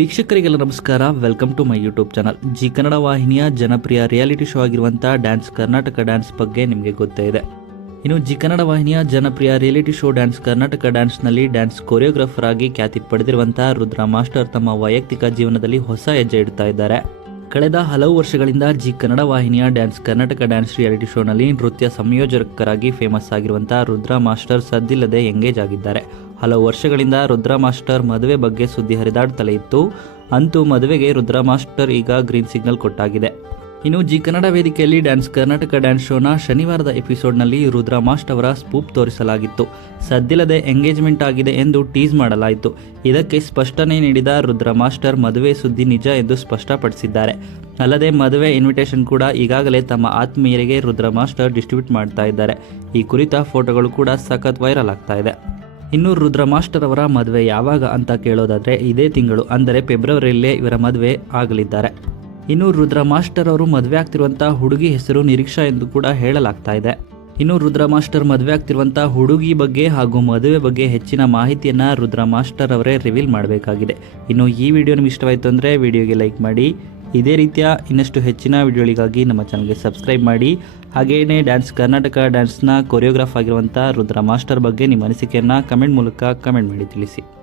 ವೀಕ್ಷಕರಿಗೆಲ್ಲ ನಮಸ್ಕಾರ. Welcome to my YouTube channel Zee Kannada ವಾಹಿನಿಯ ಜನಪ್ರಿಯ ರಿಯಾಲಿಟಿ ಶೋ ಆಗಿರುವಂಥ ಡ್ಯಾನ್ಸ್ ಕರ್ನಾಟಕ ಡ್ಯಾನ್ಸ್ ಬಗ್ಗೆ ನಿಮಗೆ ಗೊತ್ತೇ ಇದೆ. ಇನ್ನು ಜಿ ಕನ್ನಡ ವಾಹಿನಿಯ ಜನಪ್ರಿಯ ರಿಯಾಲಿಟಿ ಶೋ ಡ್ಯಾನ್ಸ್ ಕರ್ನಾಟಕ ಡ್ಯಾನ್ಸ್ನಲ್ಲಿ ಡ್ಯಾನ್ಸ್ ಕೊರಿಯೋಗ್ರಾಫರ್ ಆಗಿ ಖ್ಯಾತಿ ಪಡೆದಿರುವಂತಹ ರುದ್ರಾ ಮಾಸ್ಟರ್ ತಮ್ಮ ವೈಯಕ್ತಿಕ ಜೀವನದಲ್ಲಿ ಹೊಸ ಹೆಜ್ಜೆ ಇಡ್ತಾ ಇದ್ದಾರೆ. ಕಳೆದ ಹಲವು ವರ್ಷಗಳಿಂದ ಜಿ ಕನ್ನಡ ವಾಹಿನಿಯ ಡ್ಯಾನ್ಸ್ ಕರ್ನಾಟಕ ಡ್ಯಾನ್ಸ್ ರಿಯಾಲಿಟಿ ಶೋನಲ್ಲಿ ನೃತ್ಯ ಸಂಯೋಜಕರಾಗಿ ಫೇಮಸ್ ಆಗಿರುವಂತಹ ರುದ್ರಾ ಮಾಸ್ಟರ್ ಸದ್ದಿಲ್ಲದೆ ಎಂಗೇಜ್ ಆಗಿದ್ದಾರೆ. ಹಲವು ವರ್ಷಗಳಿಂದ ರುದ್ರ ಮಾಸ್ಟರ್ ಮದುವೆ ಬಗ್ಗೆ ಸುದ್ದಿ ಹರಿದಾಡ್ತಲೇ ಇತ್ತು. ಅಂತೂ ಮದುವೆಗೆ ರುದ್ರ ಮಾಸ್ಟರ್ ಈಗ ಗ್ರೀನ್ ಸಿಗ್ನಲ್ ಕೊಟ್ಟಾಗಿದೆ. ಇನ್ನು ಜಿ ಕನ್ನಡ ವೇದಿಕೆಯಲ್ಲಿ ಡ್ಯಾನ್ಸ್, ಕರ್ನಾಟಕ ಡ್ಯಾನ್ಸ್ ಶೋನ ಶನಿವಾರದ ಎಪಿಸೋಡ್ನಲ್ಲಿ ರುದ್ರ ಮಾಸ್ಟ್ ಅವರ ಸ್ಪೂಪ್ ತೋರಿಸಲಾಗಿತ್ತು. ಸದ್ದಿಲ್ಲದೆ ಎಂಗೇಜ್ಮೆಂಟ್ ಆಗಿದೆ ಎಂದು ಟೀಸ್ ಮಾಡಲಾಯಿತು. ಇದಕ್ಕೆ ಸ್ಪಷ್ಟನೆ ನೀಡಿದ ರುದ್ರ ಮಾಸ್ಟರ್ ಮದುವೆ ಸುದ್ದಿ ನಿಜ ಎಂದು ಸ್ಪಷ್ಟಪಡಿಸಿದ್ದಾರೆ. ಅಲ್ಲದೆ ಮದುವೆ ಇನ್ವಿಟೇಷನ್ ಕೂಡ ಈಗಾಗಲೇ ತಮ್ಮ ಆತ್ಮೀಯರಿಗೆ ರುದ್ರ ಮಾಸ್ಟರ್ ಡಿಸ್ಟ್ರಿಬ್ಯೂಟ್ ಮಾಡ್ತಾ ಇದ್ದಾರೆ. ಈ ಕುರಿತ ಫೋಟೋಗಳು ಕೂಡ ಸಖತ್ ವೈರಲ್ ಆಗ್ತಾ ಇದೆ. ಇನ್ನು ರುದ್ರ ಮಾಸ್ಟರ್ ಅವರ ಮದುವೆ ಯಾವಾಗ ಅಂತ ಕೇಳೋದಾದರೆ ಇದೇ ತಿಂಗಳು, ಅಂದರೆ ಫೆಬ್ರವರಿಯಲ್ಲೇ ಇವರ ಮದುವೆ ಆಗಲಿದ್ದಾರೆ. ಇನ್ನು ರುದ್ರ ಮಾಸ್ಟರ್ ಅವರು ಮದುವೆ ಆಗ್ತಿರುವಂಥ ಹುಡುಗಿ ಹೆಸರು ನಿರೀಕ್ಷಾ ಎಂದು ಕೂಡ ಹೇಳಲಾಗ್ತಾ ಇದೆ. ಇನ್ನು ರುದ್ರ ಮಾಸ್ಟರ್ ಮದುವೆ ಆಗ್ತಿರುವಂಥ ಹುಡುಗಿ ಬಗ್ಗೆ ಹಾಗೂ ಮದುವೆ ಬಗ್ಗೆ ಹೆಚ್ಚಿನ ಮಾಹಿತಿಯನ್ನು ರುದ್ರ ಮಾಸ್ಟರ್ ಅವರೇ ರಿವೀಲ್ ಮಾಡಬೇಕಾಗಿದೆ. ಇನ್ನು ಈ ವಿಡಿಯೋ ನಿಮ್ಗೆ ಇಷ್ಟವಾಯಿತು ಅಂದರೆ ವಿಡಿಯೋಗೆ ಲೈಕ್ ಮಾಡಿ ಇದೇ ರೀತಿಯ ಇನ್ನಷ್ಟು ಹೆಚ್ಚಿನ ವಿಡಿಯೋಗಳಿಗಾಗಿ ನಮ್ಮ ಚಾನಲ್ಗೆ ಸಬ್ಸ್ಕ್ರೈಬ್ ಮಾಡಿ. ಹಾಗೆಯೇ ಡ್ಯಾನ್ಸ್ ಕರ್ನಾಟಕ ಡ್ಯಾನ್ಸ್ನ ಕೊರಿಯೋಗ್ರಾಫ್ ಆಗಿರುವಂಥ ರುದ್ರ ಮಾಸ್ಟರ್ ಬಗ್ಗೆ ನಿಮ್ಮ ಅನಿಸಿಕೆಯನ್ನು ಕಮೆಂಟ್ ಮೂಲಕ ಕಮೆಂಟ್ ಮಾಡಿ ತಿಳಿಸಿ.